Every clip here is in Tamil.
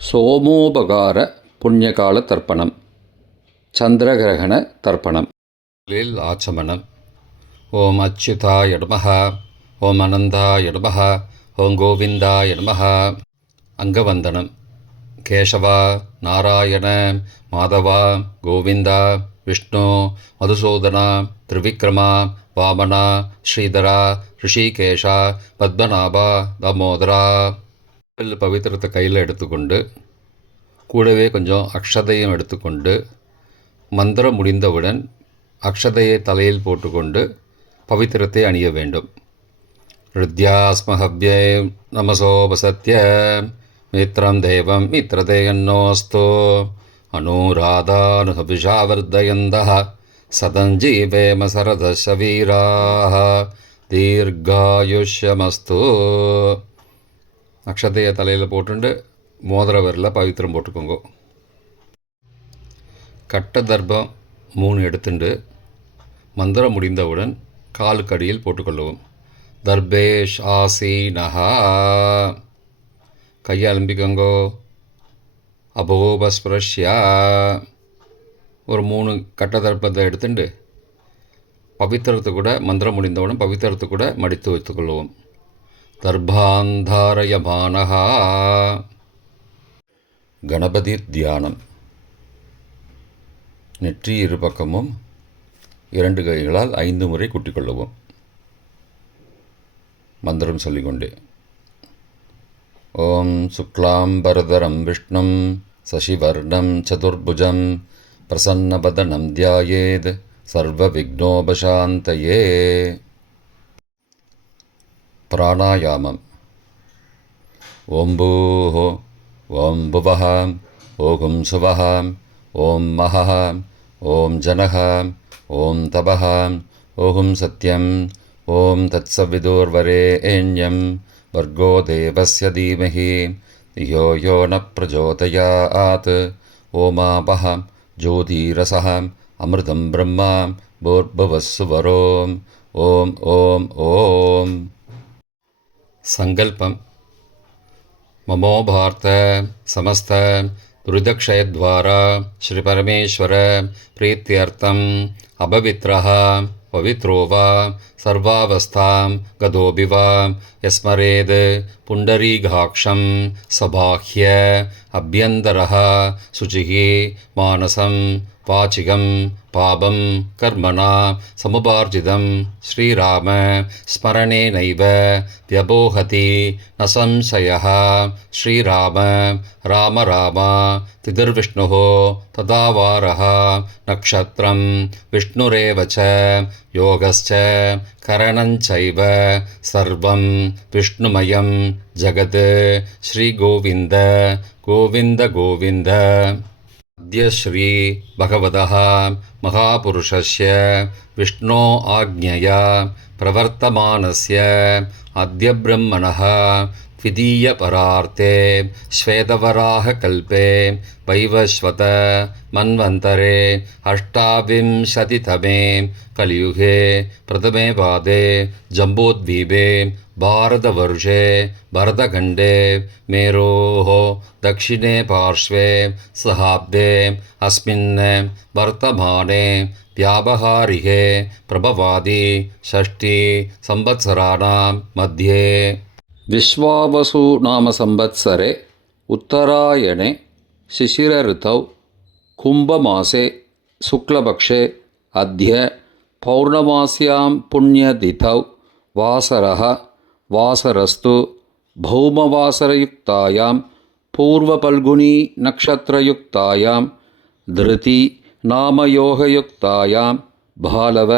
சோமோபகார புண்ணியகால தர்ப்பணம். சந்திரகிரகண தர்ப்பணம். ஆச்சமனம். ஓம் அச்சுதாய நமஹ, ஓம் அனந்தாய நமஹ, ஓம் கோவிந்தாய நமஹ. அங்கவந்தனம். கேசவா, நாராயண, மாதவா, கோவிந்தா, விஷ்ணு, மதுசூதனா, திரிவிக்ரமா, வாமனா, ஸ்ரீதரா, ரிஷிகேஷா, பத்மநாபா, தாமோதரா. பவித்திரத்தை கையில் எடுத்துக்கொண்டு கூடவே கொஞ்சம் அக்ஷதையும் எடுத்துக்கொண்டு மந்திரம் முடிந்தவுடன் அக்ஷதையை தலையில் போட்டுக்கொண்டு பவித்திரத்தை அணிய வேண்டும். ருத்யாஸ்மஹவ்யே நமசோபசத்ய மித்ரம் தேவம் மித்ரதேயன்னோஸ்தோ அனுராதானுஹவிஷாவர்தயந்தः சதஞ்சீவேம சரதசவீராः தீர்காயுஷ்யமஸ்து. அக்ஷதையை தலையில் போட்டுண்டு மோதிர விரலில் பவித்திரம் போட்டுக்கோங்க. கட்ட தர்ப்பம் 3 எடுத்துண்டு மந்திரம் முடிந்தவுடன் காலுக்கடியில் போட்டுக்கொள்ளவும். தர்பேஷ் ஆசீனஹா. கையை அலம்பிக்கோங்கோ. அபோபஸ்பிரஷ்யா. ஒரு 3 கட்ட தர்ப்பத்தை எடுத்துட்டு பவித்திரத்தை கூட மந்திரம் முடிந்தவுடன் பவித்திரத்தை கூட மடித்து வைத்துக்கொள்வோம். தர்பாந்தாரயமானஹா. கணபதி தியானம். நெற்றி இரு பக்கமும் 2 கைகளால் 5 முறை குட்டிக்கொள்ளவும். மந்திரம் சொல்லிக்கொண்டே. ஓம் சுக்லாம்பரதரம் விஷ்ணும் சசிவர்ணம் சதுர்புஜம் பிரசன்னபதனம் தியாயேத் சர்வ விக்னோபசாந்தயே. பிராணாயாமம். ஓம் பூஹ, ஓம் புவஹ, ஓம் சுவஹ, ஓம் மஹஹ, ஓம் ஜனஹ, ஓம் தபஹ, ஓம் சத்யம், ஓம் தத்சவிதுர்வரேண்யம் வர்கோ தேவஸ்ய தீமஹி யோ யோ ந பிரச்சோதயாத். ஓமாபஹ ஜோதிரசஹ அமிர்தம் பிரம்மா பூர்புவஸ்ஸுவரோம். ஓம் ஓம் ஓம். சங்கல்பம். மமோ பார்த்த சமஸ்த துரிதக்ஷயத்வாரா ஸ்ரீ பரமேஸ்வர பிரீத்தியர்த்தம் அபவித்ரஹ பவித்ரோ வா சர்வாவஸ்தாம் கதோபி வா யஸ்மரேத் புண்டரீகாக்ஷம் சபாஹ்ய அப்யந்தரஹ சுச்சிஹி மானசம் வாச்சிகம் பாபம் கர்மணா சமுபார்ஜிதம் ஸ்ரீராம ஸ்மரணேனைவ வ்யபோஹதி ந சம்சயः. ஸ்ரீராம ராம ராம திதிர்விஷ்ணுः ததாவாரः நக்ஷத்ரம் விஷ்ணுரேவ ச யோகஸ்ச கரணஞ்சைவ சர்வம் விஷ்ணுமயம் ஜகத். ஸ்ரீகோவிந்த கோவிந்த கோவிந்த. அத்ய ஸ்ரீ பகவதः மகாபுருஷஸ்ய விஷ்ணோ ஆக்ஞயா பிரவர்த்தமானஸ்ய அத்ய பிரம்மணः த்விதீய பரார்த்தே ஸ்வேதவராக கல்பே வைவஸ்வத மன்வந்தரே அஷ்டாவிம்சதிதமே கலியுகே பிரதமே பாதே ஜம்போத்வீபே பாரதவர்ஷே பரதகண்டே மேரோः दक्षिणे पार्श्वे सहाब्दे अस्मिन् वर्तमाने व्यावहारिके प्रभवादि षष्ठी संवत्सराणां मध्ये विश्वावसु नाम संवत्सरे उत्तरायणे शिशिर ऋतौ कुम्भमासे शुक्लपक्षे अद्य पौर्णमास्यां पुण्यतिथौ वासरः वासरस्तु भौमवासरयुक्तायां पूर्वफल्गुनी नक्षत्रयुक्तायां धृति नामयोगयुक्तायां भालव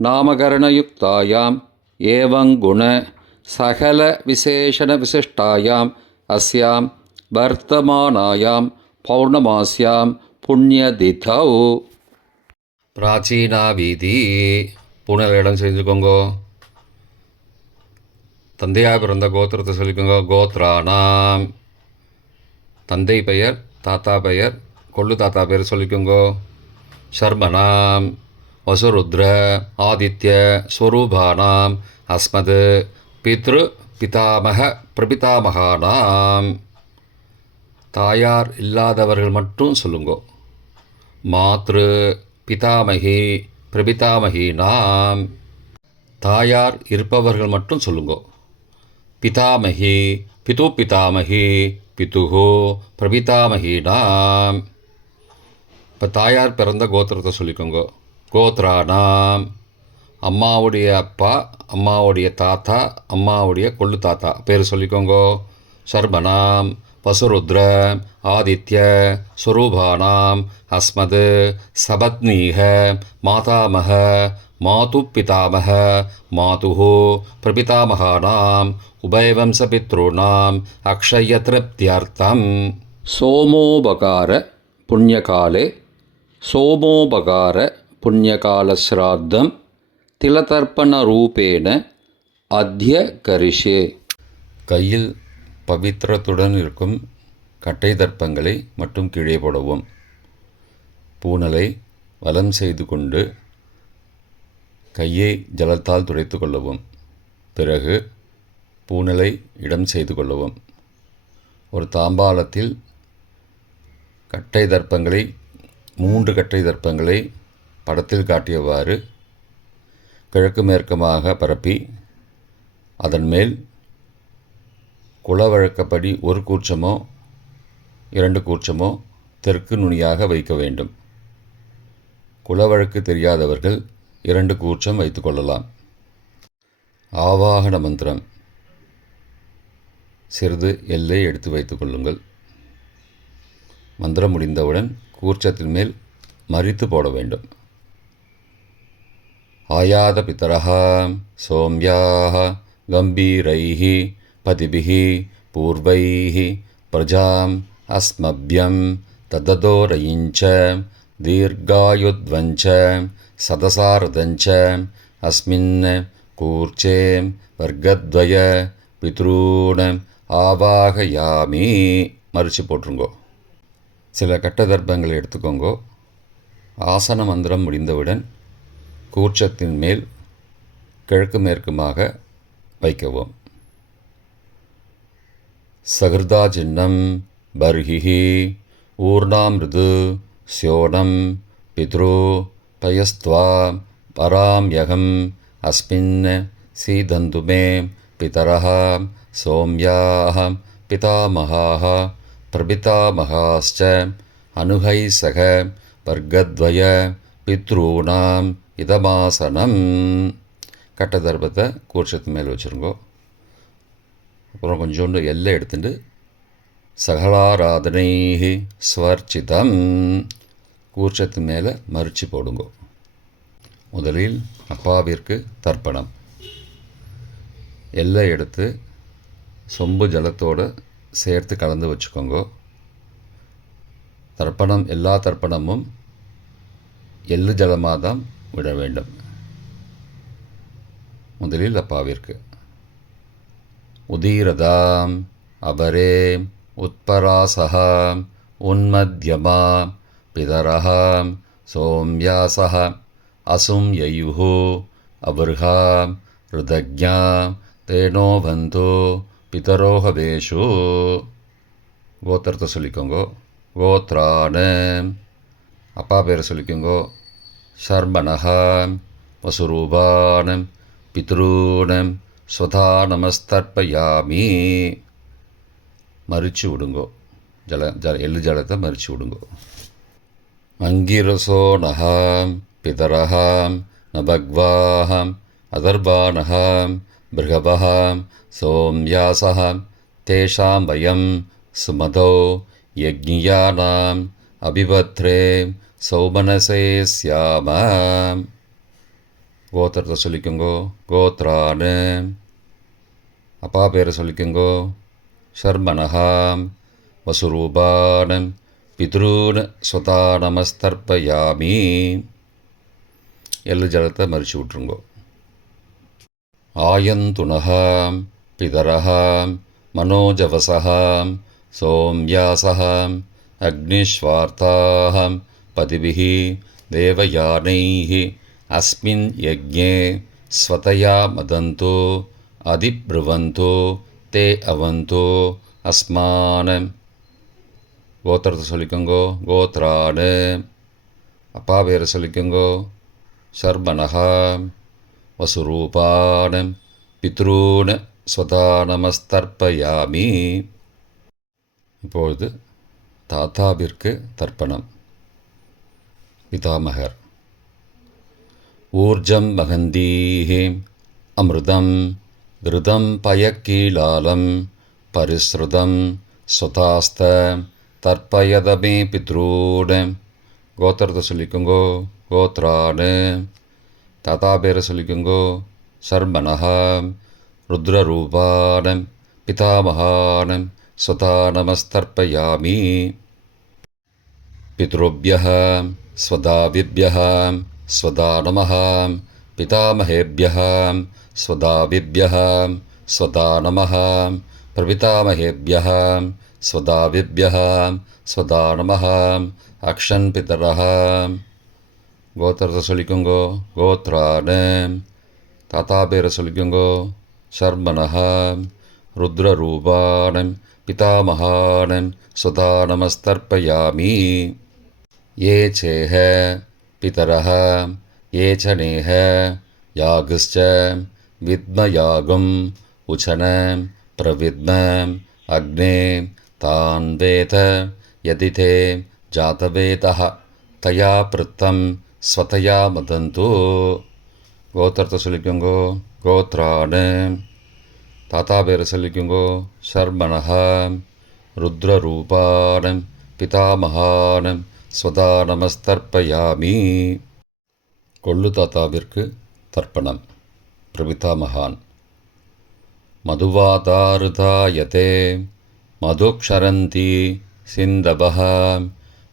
नामकरणयुक्तायां एवं गुण सकल विशेषण विशिष्टायाम् अस्यां वर्तमानायां पौर्णमास्यां पुण्यतिथौ. प्राचीना வீதி. பூனல் இடம் செஞ்சுக்கோங்கோ. தந்தையாக பிறந்த கோத்திரத்தை சொல்லிக்கோங்க. கோத்ரானாம். தந்தை பெயர், தாத்தா பெயர், கொள்ளு தாத்தா பெயர் சொல்லிக்கோங்கோ. ஷர்மனாம் வசுருத்ர ஆதித்ய ஸ்வரூபானாம் அஸ்மத் பித்ரு பிதாமக பிரபிதாமகானாம். தாயார் இல்லாதவர்கள் மட்டும் சொல்லுங்கோ. மாத்ரு பிதாமகி பிரபிதாமகி நாம். தாயார் இருப்பவர்கள் மட்டும் சொல்லுங்கோ. பிதாமகி பிது பிதாமகி பிதுஹோ பிரபிதாமகி நாம். இப்போ தாயார் பிறந்த கோத்திரத்தை சொல்லிக்கோங்க. கோத்ரானாம். அம்மாவுடைய அப்பா, அம்மாவுடைய தாத்தா, அம்மாவுடைய கொள்ளு தாத்தா பேர் சொல்லிக்கோங்க. சர்மனாம் வசுருத்ர ஆதித்ய ஸ்வரூபானாம் அஸ்மத் சபத்னீக மாதாமக மாது பிதாமக மாதுஹோ பிரபிதாமகானாம் உபயவம்சபித்ருணாம் அக்ஷய திருப்தியர்த்தம். சோமோபகார புண்ணியகாலே சோமோபகார புண்ணியகாலஸ்ராத்தம் திலதர்ப்பணரூபேண அத்ய கரிஷே. கையில் பவித்திரத்துடன் இருக்கும் கட்டை தர்ப்பங்களை மட்டும் கீழே போடவும். பூனலை வலம் செய்து கொண்டு கையை ஜலத்தால் துடைத்து கொள்ளவும். பிறகு பூனலை இடம் செய்து கொள்ளவும். ஒரு தாம்பாளத்தில் கட்டை தர்ப்பங்களை 3 கட்டை தர்ப்பங்களை படத்தில் காட்டியவாறு கிழக்கு மேற்கமாக பரப்பி அதன் மேல் குலவழக்கப்படி 1 கூர்ச்சமோ 2 கூர்ச்சமோ தெற்கு நுனியாக வைக்க வேண்டும். குலவழக்கு தெரியாதவர்கள் 2 கூர்ச்சம் வைத்து கொள்ளலாம். ஆவாகன மந்திரம் சிறிது எல்லை எடுத்து வைத்து கொள்ளுங்கள். மந்திரம் முடிந்தவுடன் கூர்ச்சத்தின் மேல் மரித்து போட வேண்டும். ஆயாத பிதரஹ சோம்யாஹ கம்பீரைஹி பதிபிஹி பூர்வைஹி பிரஜாம் அஸ்மப்யம் தததோரயிஞ்ச தீர்காயுத்வஞ்ச சதசாரதஞ்ச அஸ்மின் கூர்ச்சே வர்க்கத்வய பித்ரூண ஆவாகயாமி. மறித்து போட்டுருங்கோ. சில கட்ட தர்ப்பங்களை எடுத்துக்கோங்கோ. ஆசன மந்திரம் முடிந்தவுடன் கூர்ச்சத்தின் மேல் கிழக்கு மேற்குமாக வைக்கவும். சகிருதா சின்னம் பர்ஹிஹி ஊர்ணாமிருது ஸ்யோனம் பித்ரு பயஸ்த்வா பராம்யகம் அஸ்மின் சீதந்துமே பிதரஹ சோம்யாஹ பிதாமகாஹ பிரபிதாமகாஸ்ச அனுகை சக வர்க்கத்வய பித்ரூணாம் இதமாசனம். கட்ட தர்ப்பத்தை கூர்ச்சத்து மேல் வச்சுருங்கோ. அப்புறம் கொஞ்சோண்டு எல்லை எடுத்துட்டு சகலாராதனை ஸ்வர்ச்சிதம் கூர்ச்சத்து மேலே மறித்து போடுங்கோ. முதலில் அப்பாவிற்கு தர்ப்பணம். எல்லை எடுத்து சொம்பு ஜலத்தோடு சேர்த்து கலந்து வச்சுக்கோங்க. தர்ப்பணம் எல்லா தர்ப்பணமும் எள்ளு ஜலமாக தான் விட வேண்டும். முதலில் அப்பாவிற்கு உதீரதாம் அபரே உத்பராசஹா உன்மத்யமா பிதரஹா சோம்யாசஹ அசும் யயுஹு அபர்ஹா ருதக்ஞா தேனோ பந்தோ பிதரோஹவேஷு. கோத்திரத்தை சொல்லிக்கோங்கோ. கோத்ரான அப்பா பேரை சொல்லிக்கோங்கோ. ஷர்மணஹா வசுரூபானம் பித்ரூனம் ஸ்வதா நமஸ்தர்ப்பயாமி. மறித்து விடுங்கோ. எள்ளு ஜலத்தை மறித்து விடுங்கோ. அங்கிரசோ நகாம் பிதரஹாம் நபக்வாஹாம் அதர்பானஹாம் பிருகபஹாம் சோம்யாசஹாம் தேஷாம் வயம் சுமதோ யக்ஞியானாம் அபிபத்ரே சௌமனசே ஸ்யாம. கோத்திரத்தை சொல்லிக்கோங்கோ. கோத்ரான அப்பா பேரை சொல்லிக்கோங்கோ. ஷர்மணஹாம் வசுரூபானம் பித்ரூன் ஸ்வதா நமஸ்தர்ப்பயாமி. எள்ளு ஜலத்தை மறித்து விட்ருங்கோ. ஆயந்துணஹாம் பிதரஹாம் மனோஜவசஹாம் சோம்யாசஹாம் அக்னிஸ்வார்த்தாஹாம் பதிபிஹி தேவயானைஹி அஸ்மின் யஜ்ஞே ஸ்வதயா மதந்தோ அதிப்ருவந்தோ தே அவந்தோ அஸ்மானம் கோத்திரத்தை சொல்லிக்கோங்கோ. கோத்ரானு. அப்பா பேரை சொல்லிக்கோங்கோ. சர்மனஹா. வசுரூபான் பித்ரூன் ஸ்வதா நமஸ்தர்ப்பயாமி. இப்பொழுது தாத்தாவிற்கு தர்ப்பணம். பிதாமகர். ஊர்ஜம் மகந்தீஹி அமிர்தம் கிருதம் பயக்கீலாலம் பரிஸ்ருதம் ஸ்வதாஸ்த தர்ப்பயதமே பித்ரூன். கோத்திரத்தை சொல்லிக்கோங்கோ. கோத்ரானு. தாத்தா பேரை சொல்லிக்கோங்கோ. சர்மனஹா. ருத்ரரூபான் பிதாமகான் ஸ்வதா நமஸ்தர்ப்பயாமி. பித்ருभ्यः स्वदाविभ्यः स्वदा नमः. पितामहेभ्यः स्वदाविभ्यः स्वदा नमः. प्रपितामहेभ्यः स्वदाविभ्यः स्वदा नमः. अक्षन् पितरः. கோத்திரத்தை சொல்லிக்கோங்கோ. கோத்ரானு. தாத்தா பேரை சொல்லிக்கோங்கோ. சர்மனஹா. ருத்ரரூபான் பிதாமகான் ஸ்வதா நமஸ்தர்ப்பயாமி. ये चेह पितरः ये च नेह यागश्च विद्मयागम् उचन प्रविद्म अग्ने तान् वेद यदि ते जातवेदः तया पृत्तं स्वतया मदन्तु. கோத்திரத்தை சொல்லிக்கோங்கோ. கோத்ரானு. தாத்தா பேரை சொல்லிக்கோங்கோ. சர்மனஹா. ருத்ரரூபான் பிதாமகான் ஸ்வதா நமஸ்தர்ப்பயாமி. கொள்ளு தாத்தாவிற்கு தர்ப்பணம். பிரபிதாமகான். மதுவாதாருதாயதே மதுக்ஷரந்தி சிந்தபஹ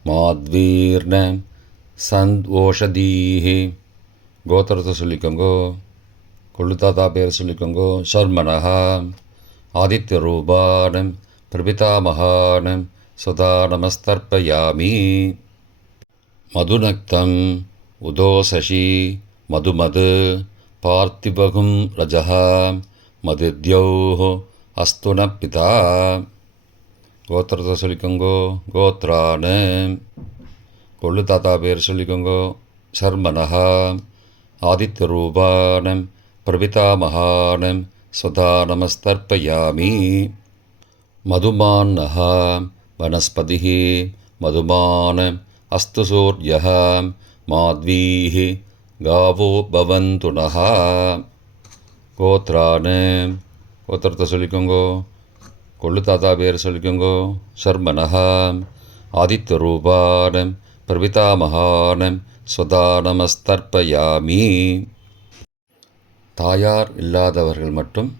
மாத்வீர்ண சந்த்வோஷதீஹி. கோத்திரத்தை சொல்லிக்கோங்கோ. கொள்ளு தாத்தா பேர் சொல்லிக்கோங்கோ. சர்மனஹா. ஆதித்யரூபான் பிரபிதாமகான் ஸ்வதா நமஸ்தர்ப்பயாமி. மதுநக்தம் உதோசசி மதுமது பார்த்திபகும் ரஜः மதித்யௌः அஸ்துன பிதா. கோத்திரத்தை சொல்லிக்கோங்கோ. கோத்ரானு. கொள்ளு தாத்தா பேர் சொல்லிக்கோங்கோ. சர்மனஹா. ஆதித்யரூபான் பிரபிதாமகான் ஸ்வதா நமஸ்தர்ப்பயாமி. மதுமான்னः वनस्पतिः मधुमान् अस्तु सूर्यः माध्वीः गावो भवन्तु नः. கோத்ரானு. கோத்திரத்தை சொல்லிக்கோங்கோ. கொள்ளு தாத்தா பேர் சொல்லிக்கோங்கோ. சர்மனஹா. ஆதித்யரூபான் பிரபிதாமகான் ஸ்வதா நமஸ்தர்ப்பயாமி. தாயார் இல்லாதவர்கள் மட்டும்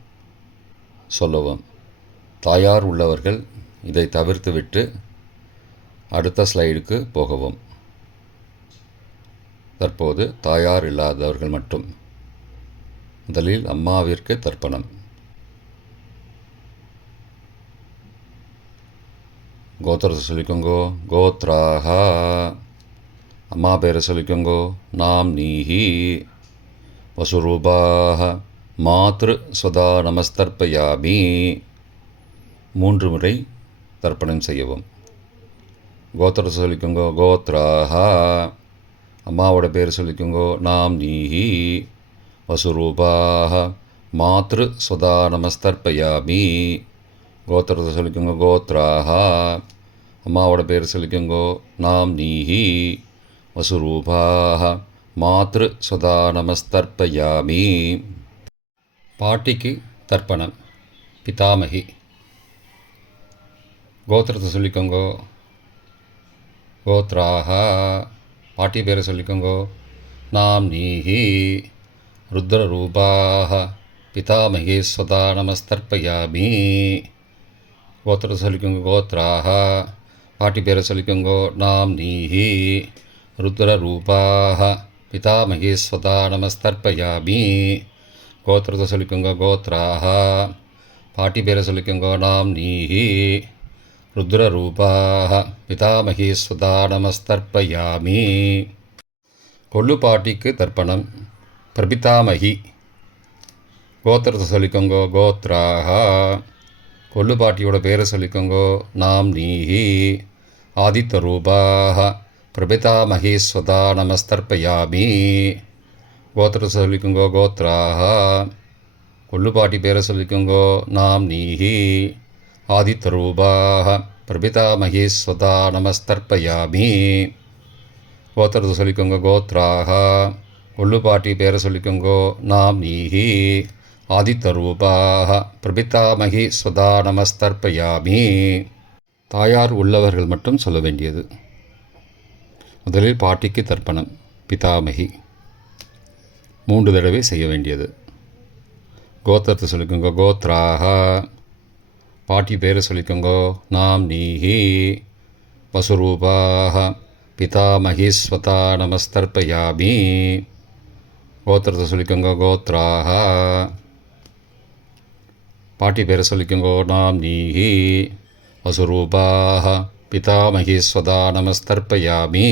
சொல்லவும். தாயார் உள்ளவர்கள் இதை தவிர்த்துவிட்டு அடுத்த ஸ்லைடுக்கு போகவும். தற்போது தாயார் இல்லாதவர்கள் மட்டும். முதலில் அம்மாவிற்கு தர்ப்பணம். கோத்திரத்தை சொல்லிக்கோங்கோ. கோத்ராஹா. அம்மா பேரை சொல்லிக்கோங்கோ. நாம் நீஹி. வசுரூபாஹ மாத்ரு ஸ்வதா நமஸ்தர்ப்பயாமி. 3 முறை தர்ப்பணம் செய்யவும். கோத்திரத்தை சொல்லிக்கோங்கோ. கோத்ராஹா. அம்மாவோட பேர் சொல்லிக்கோங்கோ. நாம் நீஹி. வசுரூபாஹ மாத்ரு ஸ்வதா நமஸ்தர்ப்பயாமி. கோத்திரத்தை சொல்லிக்கோங்கோ. கோத்ராஹா. அம்மாவோட பேர் சொல்லிக்கோங்கோ. நாம் நீஹி. வசுரூபாஹ மாத்ரு ஸ்வதா நமஸ்தர்ப்பயாமி. பாட்டிக்கு தர்ப்பணம். பிதாமகி. கோத்திரத்தை சொல்லிக்கோங்கோ. கோத்ராஹா. பாட்டி பேரை சொல்லிக்கோங்கோ. நாம் நீஹி. ருத்ரரூபாஹ பிதாமகி ஸ்வதா நமஸ்தர்ப்பயாமி. கோத்திரத்தை சொல்லிக்கோங்கோ. கோத்ராஹா. பாட்டி பேரை சொல்லிக்கோங்கோ. நாம் நீஹி. ருத்ரரூபாஹ பிதாமகி ஸ்வதா நமஸ்தர்ப்பயாமி. கோத்திரத்தை சொல்லிக்கோங்கோ. கோத்ராஹா. பாட்டி பேரை சொல்லிக்கோங்கோ. நாம் நீஹி. ருத்ரரூபாஹ பிதாமகி ஸ்வதா நமஸ்தர்ப்பயாமி. கொள்ளு பாட்டிக்கு தர்ப்பணம். பிரபிதாமகி. கோத்திரத்தை சொல்லிக்கோங்கோ. கோத்ராஹா. கொள்ளு பாட்டியோட பேரை சொல்லிக்கோங்கோ. நாம் நீஹி. ஆதித்தரூபாः பிரபிதாமகீஸ்வதா நமஸ்தர்ப்பயாமி. கோத்திரத்தை சொல்லிக்கோங்கோ கோத்ராக. கொள்ளுப்பாட்டி பேரை சொல்லிக்கோங்கோ நாம் நீஹி. ஆதித்தரூபாः பிரபிதாமகீஸ்வதா நமஸ்தர்ப்பயாமி. கோத்திரத்தை சொல்லிக்கோங்க கோத்ராக. கொள்ளுப்பாட்டி பேரை சொல்லிக்கோங்கோ நாம் நீஹி. ஆதித்தரூபாக பிரபிதாமகீஸ்வதா நமஸ்தர்ப்பயாமி. தாயார் உள்ளவர்கள் மட்டும் சொல்ல வேண்டியது. முதலில் பாட்டிக்கு தர்ப்பணம். பிதாமகி 3 தடவை செய்ய வேண்டியது. கோத்திரத்தை சொல்லிக்கோங்க கோத்ராக. பாட்டி பேரை சொல்லிக்கோங்கோ நாம் நீஹி. வசுரூபாக பிதாமகீஸ்வதா நமஸ்தர்ப்பயாமி. கோத்திரத்தை சொல்லிக்கோங்க கோத்ராக. பாட்டி பேரை சொல்லிக்கோங்கோ நாம் நீஹி. வசுரூபாக பிதாமகீஸ்வதா நமஸ்தர்ப்பயாமி.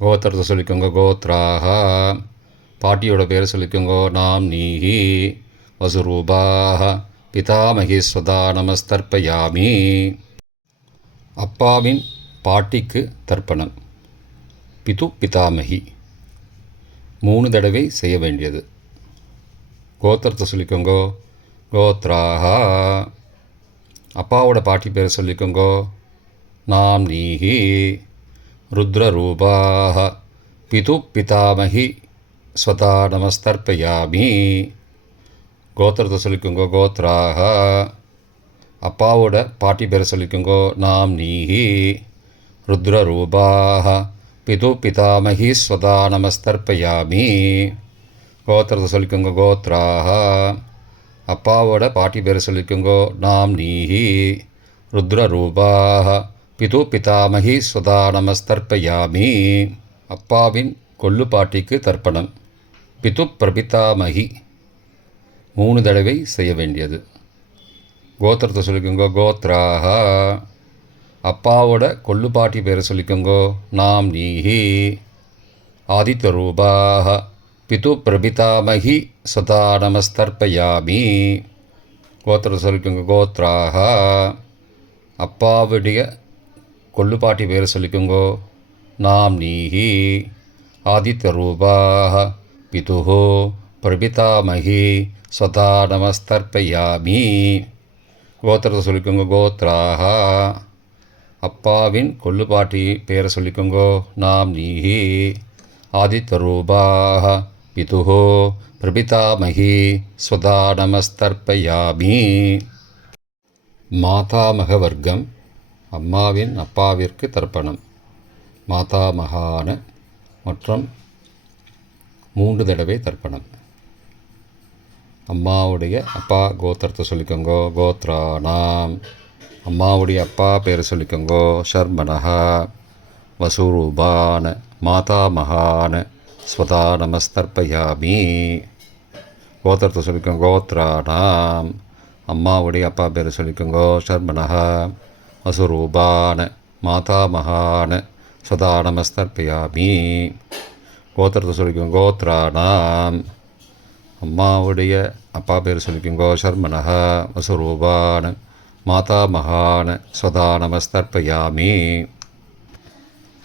கோத்திரத்தை சொல்லிக்கோங்க கோத்ராக. பாட்டியோட பேரை சொல்லிக்கோங்கோ நாம் நீஹி. வசுரூபாக பிதாமகீஸ்வதா நமஸ்தர்ப்பயாமி. அப்பாவின் பாட்டிக்கு தர்ப்பணம். பிது பிதாமகி 3 தடவை செய்ய வேண்டியது. கோத்திரத்தை சொல்லிக்கோங்கோ கோத்ராக. அப்பாவோட பாட்டி பேரை சொல்லிக்கோங்கோ நாம் நீஹி. ருத்ரரூபாக பிது பிதாமகி ஸ்வதா நமஸ்தர்ப்பயாமி. கோத்திரத்தை சொல்லிக்கோங்கோ கோத்ராக. அப்பாவோட பாட்டி பேரை சொல்லிக்கோங்கோ நாம் நீஹி. ருத்ரரூபாக பிது பிதாமகி ஸ்வதா நமஸ்தர்ப்பயாமி. கோத்திரத்தை சொல்லிக்கோங்க கோத்ராக. அப்பாவோட பாட்டி பேரை சொல்லிக்கோங்கோ நாம் நீஹி. ருத்ரரூபாக பிது பிதாமகி ஸ்வதா நமஸ்தர்ப்பயாமி. அப்பாவின் கொள்ளு பாட்டிக்கு தர்ப்பணம். பிது பிரபிதாமகி 3 தடவை செய்ய வேண்டியது. கோத்திரத்தை சொல்லிக்கோங்கோ கோத்ராக. அப்பாவோட கொள்ளுப்பாட்டி பேரை சொல்லிக்கோங்கோ நாம் நீஹி. ஆதித்தரூபாக பிது பிரபிதாமகி ஸ்வதா நமஸ்தர்ப்பயாமி. கோத்திரத்தை சொல்லிக்கோங்க கோத்ராக. அப்பாவுடைய கொள்ளுப்பாட்டி பேரை சொல்லிக்கோங்கோ நாம் நீஹி. ஆதித்தரூபாக பிதுஹோ பிரபிதாமகி ஸ்வதா நமஸ்தர்ப்பயாமி. கோத்திரத்தை சொல்லிக்கோங்க கோத்ராக. அப்பாவின் கொள்ளுப்பாட்டி பேரை சொல்லிக்கோங்கோ நாம் நீஹி. ஆதித்தரூபாக பிதுஹோ பிரபிதாமகி ஸ்வதா நமஸ்தர்ப்பயாமி. மாதாமக வர்க்கம். அம்மாவின் அப்பாவிற்கு தர்ப்பணம். மாதாமகான மற்றும் 3 தடவை தர்ப்பணம். அம்மாவுடைய அப்பா கோத்திரத்தை சொல்லிக்கோங்கோ கோத்ரானாம். அம்மாவுடைய அப்பா பேரை சொல்லிக்கோங்கோ ஷர்மனஹா. வசுரூபான மாதாமகான ஸ்வதா நமஸ்தர்ப்பயாமி. கோத்திரத்தை சொல்லிக்கோங்க கோத்ரானாம். அம்மாவுடைய அப்பா பேரை சொல்லிக்கோங்கோ ஷர்மனஹா. வசுரூபான மாதாமகான ஸ்வதா நமஸ்தர்ப்பயாமி. கோத்திரத்தை சொல்லிக்கோங்க கோத்ரானாம். அம்மாவுடைய அப்பா பேர் சொல்லிக்கோங்கோ ஷர்மனஹ. வசுரூபான மாதாமகான ஸ்வதா நமஸ்தர்ப்பயாமி.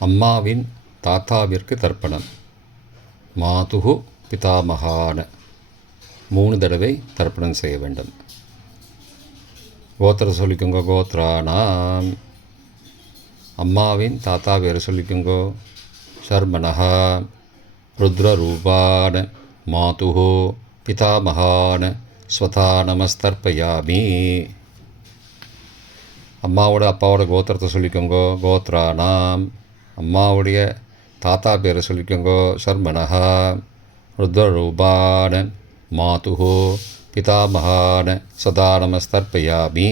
அம்மாவின் தாத்தாவிற்கு தர்ப்பணம். மாதுகு பிதாமகான 3 தடவை தர்ப்பணம் செய்ய வேண்டும். கோத்திர சொல்லிக்கோங்க கோத்ரானாம். அம்மாவின் தாத்தா பேர் சொல்லிக்கோங்கோ ஷர்மனஹ. ருத்ரரூபான மாதுஹோ பிதாமகான ஸ்வதா நமஸ்தர்ப்பயாமி. அம்மாவோட அப்பாவோட கோத்திரத்தை சொல்லிக்கோங்கோ கோத்ரானாம். அம்மாவுடைய தாத்தா பேரை சொல்லிக்கோங்கோ ஷர்மனஹ. ருத்ரரூபான மாதுஹோ பிதாமகான சதா நமஸ்தர்ப்பயாமி.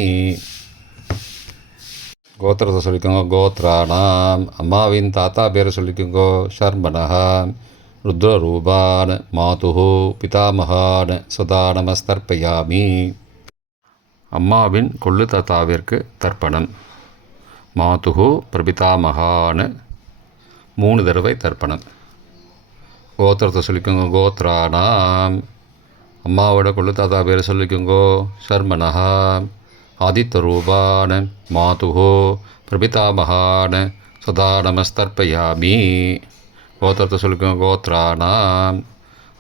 கோத்திரத்தை சொல்லிக்கோங்க கோத்ரானாம். அம்மாவின் தாத்தா பேரை சொல்லிக்கோங்கோ ஷர்மனஹ. ருத்ரரூபான மாதுஹோ பிதாமகான சதா நமஸ்தர்ப்பயாமி. அம்மாவின் கொள்ளு தாத்தாவிற்கு தர்ப்பணம். மாதுஹு பிரபிதாமகான 3 தடவை தர்ப்பணம். கோத்திரத்தை சொல்லிக்கோங்க கோத்ரானாம். அம்மாவோட கொள்ளு தாத்தா பேரை சொல்லிக்கோங்கோ ஷர்மனஹா. ஆதித்தரூபான மாதுஹோ பிரபிதாமகான சதா நமஸ்தர்ப்பயாமி. கோத்திரத்தை சொல்லிக்கோங்க. கோத்ரானாம்.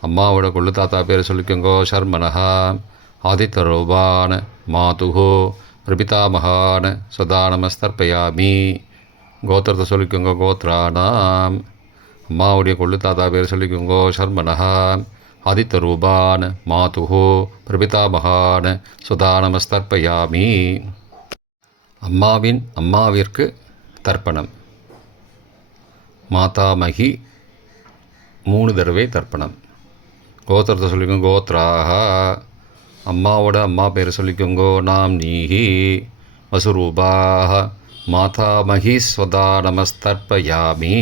அம்மாவோட கொள்ளு தாத்தா பேர் சொல்லிக்கோங்க. சர்மனஹா. ஆதித்தரூபான மாதுஹோ பிரபிதாமகான சதா நமஸ்தர்ப்பயாமி. கோத்திரத்தை சொல்லிக்கோங்க. கோத்ரானாம். அம்மாவுடைய கொள்ளு தாத்தா பேர் சொல்லிக்கோங்க. சர்மனஹா. ஆதித்தரூபான் மாதுஹோ பிரபிதாமகான் சுதா நமஸ்தர்ப்பயாமி. அம்மாவின் அம்மாவிற்கு தர்ப்பணம். மாதாமகி 3 தடவை தர்ப்பணம். கோத்திரத்தை சொல்லிக்கோங்க. கோத்ராக. அம்மாவோட அம்மா பேர் சொல்லிக்கோங்க. நாம் நீஹி வசுரூபாக மாதாமகி ஸ்வதா நமஸ்தர்ப்பயாமி.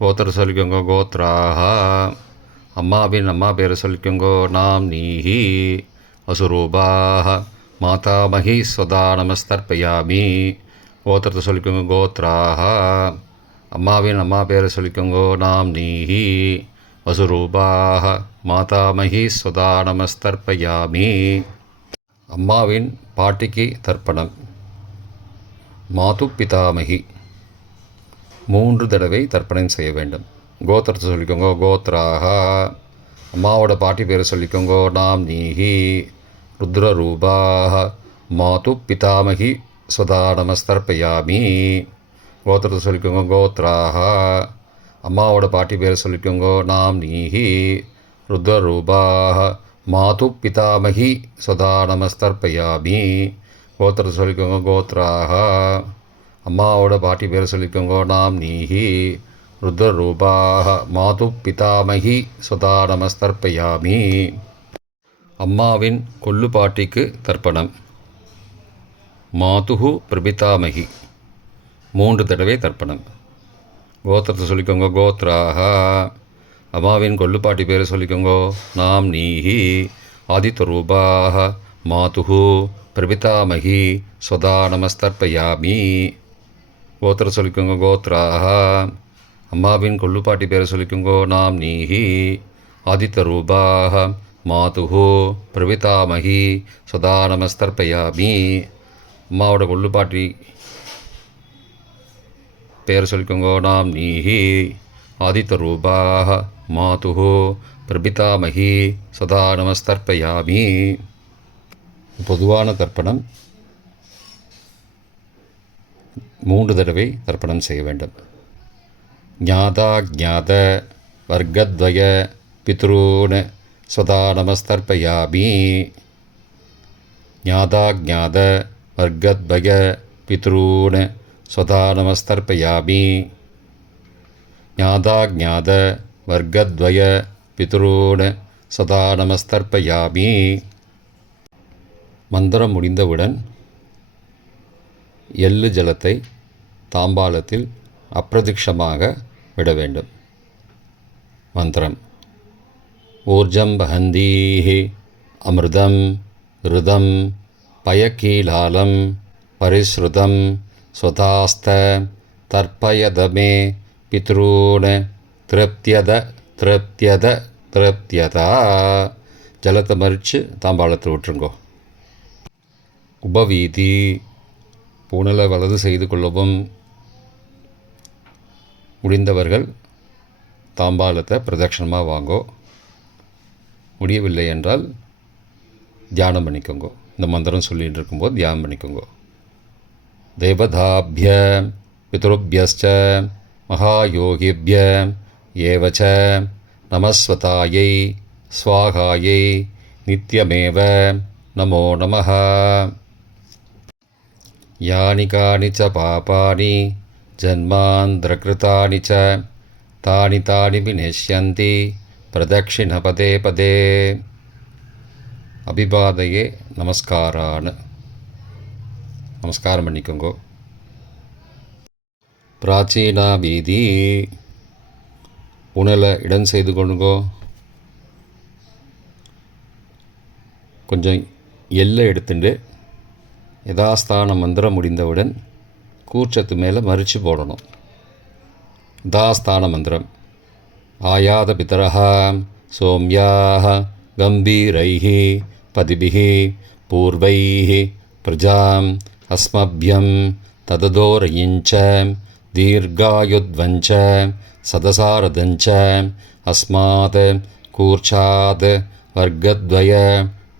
கோத்திரத்தை சொல்லிக்கோங்க. கோத்ராக. அம்மாவின் அம்மா பேரை சொல்லிக்கோங்க. நாம் நீஹி அசுரூபாக மாதாமகி ஸ்வதா நமஸ்தர்ப்பயாமி. கோத்திரத்தை சொல்லிக்கோங்க. கோத்ராக. அம்மாவின் அம்மா பேரை சொல்லிக்கோங்க. நாம் நீஹி அசுரூபாக மாதாமகி ஸ்வதா நமஸ்தர்ப்பயாமி. அம்மாவின் பாட்டிக்கு தர்ப்பணம். மாது பிதாமகி 3 தடவை தர்ப்பணம் செய்ய வேண்டும். கோத்திரத்தை சொல்லிக்கோங்க. கோத்ராக. அம்மாவோட பாட்டி பேரை சொல்லிக்கோங்க. நாம் நீஹி ருத்ரரூபாக மாது பிதாமகி ஸ்வதா நமஸ்தர்ப்பயாமி. கோத்திரத்தை சொல்லிக்கோங்க. கோத்ராக. அம்மாவோட பாட்டி பேரை சொல்லிக்கோங்க. நாம் நீஹி ருத்ரரூபாக மாது பிதாமகி ஸ்வதா நமஸ்தர்ப்பயாமி. கோத்திரத்தை சொல்லிக்கோங்க. கோத்ராக. அம்மாவோட பாட்டி பேரை சொல்லிக்கோங்க. நாம் நீஹி ருத்ரரூபாக மாது பிதாமகி ஸ்வதா நமஸ்தர்ப்பயாமி. அம்மாவின் கொள்ளு பாட்டிக்கு தர்ப்பணம். மாதுஹு பிரபிதாமகி 3 தடவை தர்ப்பணம். கோத்திரத்தை சொல்லிக்கோங்க. கோத்ராக. அம்மாவின் கொள்ளுப்பாட்டி பேரை சொல்லிக்கோங்க. நாம் நீஹி ஆதித்தரூபாக மாதுஹு பிரபிதாமகி ஸ்வதா நமஸ்தர்ப்பயாமி. கோத்திரம் சொல்லிக்கோங்க. கோத்ராக. அம்மாவின் கொள்ளுப்பாட்டி பேரை சொல்லிக்கோங்க. நாம் நீஹி ஆதித்தரூபாக மாதுஹு பிரபிதாமகி ஸ்வதா நமஸ்தர்ப்பயாமி. அம்மாவோட கொள்ளுப்பாட்டி பேர் சொல்லிக்கோங்க. நாம் நீஹி ஆதித்தரூபாக மாதுஹு பிரபிதாமகி சதா நமஸ்தர்ப்பயாமி. பொதுவான தர்ப்பணம் 3 தடவை தர்ப்பணம் செய்ய வேண்டும். ஞாதா ஞாத வர்க்கத்வய பித்ரூன் சதா நமஸ்தர்ப்பயாமி. ஞாதா ஞாத வர்க்கத்வய பித்ரூன் சதா நமஸ்தர்ப்பயாமி. ஞாதா ஞாத வர்க்கத்வய பித்ரூன் சதா நமஸ்தர்ப்பயாமி. மந்திரம் முடிந்தவுடன் எள்ளு ஜலத்தை தாம்பாலத்தில் அப்பிரதிக்ஷமாக விட வேண்டும். மந்திரம். ஊர்ஜம் வஹந்தீஹி அமிர்தம் ருதம் பயக்கீலாலம் பரிஸ்ருதம் ஸ்வதாஸ்த தர்ப்பயதமே பித்ரூன் திருப்தியத திருப்தியத திருப்தியதா. ஜலத்தை மறித்து தாம்பாளத்தில் விட்டுருங்கோ. உபவீதி. பூனலை வலது செய்து கொள்ளவும். முடிந்தவர்கள் தாம்பாலத்தை பிரதட்சணமாக வாங்கோ. முடியவில்லை என்றால் தியானம் பண்ணிக்கோங்க. இந்த மந்திரம் சொல்லிகிட்டு இருக்கும்போது தியானம் பண்ணிக்கோங்க. தேவதாபிய பித்ருபியஸ்ச மகாயோகிபிய ஏவச்ச நமஸ்வதாயை ஸ்வாகாயை நித்யமேவ நமோ நமः. யானி கானி ச பாபானி ஜன்மாந்திரகிருதானி ச தானி தானி விநஷ்யந்தி பிரதக்ஷிண பதே பதே. அபிபாதையே நமஸ்காரான்னு நமஸ்காரம் பண்ணிக்கோங்கோ. பிராச்சீனா வீதி. புனலை இடம் செய்து கொள்ளுங்கோ. கொஞ்சம் எல்லை எடுத்துட்டு யதாஸ்தான மந்திரம் முடிந்தவுடன் கூர்ச்சத்து மேலே மறித்து போடணும். யதாஸ்தான மந்திரம். ஆயாத பிதரஹ சோம்யாக கம்பீரைஹி பதிபிஹி பூர்வைஹி பிரஜாம் அஸ்மபியம் தததோரயிஞ்ச தீர்காயுத்வஞ்ச சதசாரதஞ்ச அஸ்மாத் கூர்ச்சாத் வர்க்கத்வய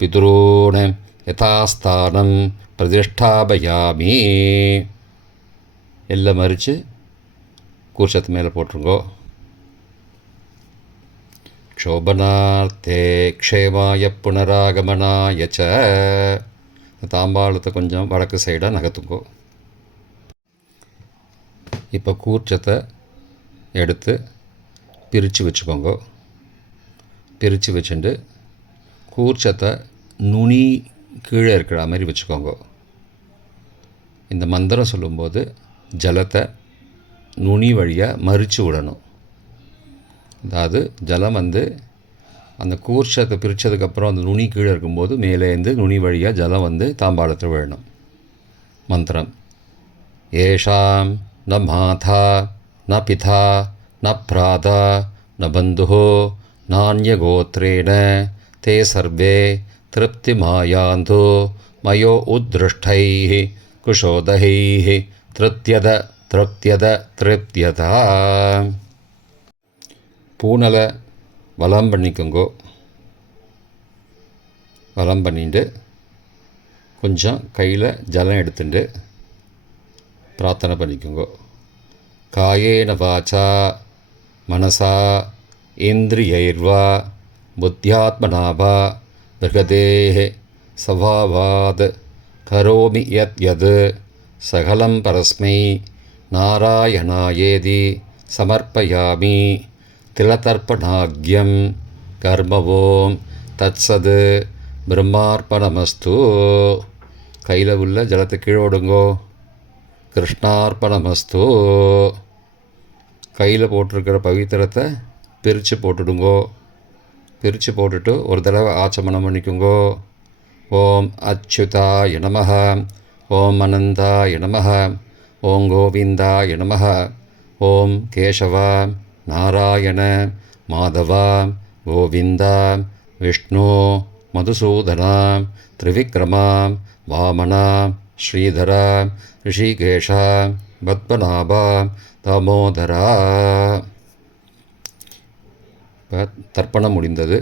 பிதுரூன் யதாஸ்தானம் பிரதிஷ்டாபயாமி. எல்லாம் மறித்து கூர்ச்சத்து மேலே போட்டுருங்கோ. க்ஷோபனார்த்தே க்ஷேமாய புனராகமனாய ச. தாம்பாளத்தை கொஞ்சம் வடக்கு சைடாக நகர்த்துங்கோ. இப்போ கூர்ச்சத்தை எடுத்து பிரித்து வச்சுக்கோங்க. பிரித்து வச்சுட்டு கூர்ச்சத்தை நுனி கீழே இருக்கிற மாதிரி வச்சுக்கோங்க. இந்த மந்திரம் சொல்லும்போது ஜலத்தை நுனி வழியாக மறித்து விடணும். அதாவது ஜலம் அந்த கூர்ச்சத்தை பிரித்ததுக்கப்புறம் அந்த நுனி கீழே இருக்கும்போது மேலேருந்து நுனி வழியாக ஜலம் தாம்பாளத்தில் விழணும். மந்திரம்: ஏஷாம் ந மாதா ந பிதா ந பிராதா ந பந்துஹோ நான்யகோத்ரேண தே சர்வே திருப்திமாயாந்தோ மயோ உத்ருஷ்டைः குஷோதகைः திருப்தியத திருப்தியத திருப்தியதா. பூனலை வலம் பண்ணிக்கோங்கோ. வலம் பண்ணிட்டு கொஞ்சம் கையில் ஜலம் எடுத்துட்டு பிரார்த்தனை பண்ணிக்கோங்கோ. காயேன வாச்சா மனசா இந்திரியைர்வா புத்தியாத்மனாவா பிரகதேஹ சபாவாத் கரோமி யத் யத் சகலம் பரஸ்மை நாராயணாயேதி சமர்ப்பயாமி. திலதர்ப்பணாக்யம் கர்மவோம் தத்சது பிரம்மார்ப்பணமஸ்து. கையில் உள்ள ஜலத்தை கீழோடுங்கோ. கிருஷ்ணார்ப்பணமஸ்து. கையில் போட்டிருக்கிற பவித்திரத்தை பிரித்து போட்டுடுங்கோ. பிரித்து போட்டுட்டு ஒரு தடவை ஆச்சமனம் பண்ணிக்குங்கோ. ஓம் அச்சுதாய நமஹ, ஓம் அனந்தாய நமஹ, ஓம் கோவிந்தாய நமஹ, ஓம் கேசவா நாராயண மாதவா கோவிந்தா விஷ்ணு மதுசூதனா திரிவிக்ரமா வாமனா ஸ்ரீதரா ரிஷிகேஷா பத்மநாபா தாமோதரா. இப்போ தர்ப்பணம் முடிந்தது.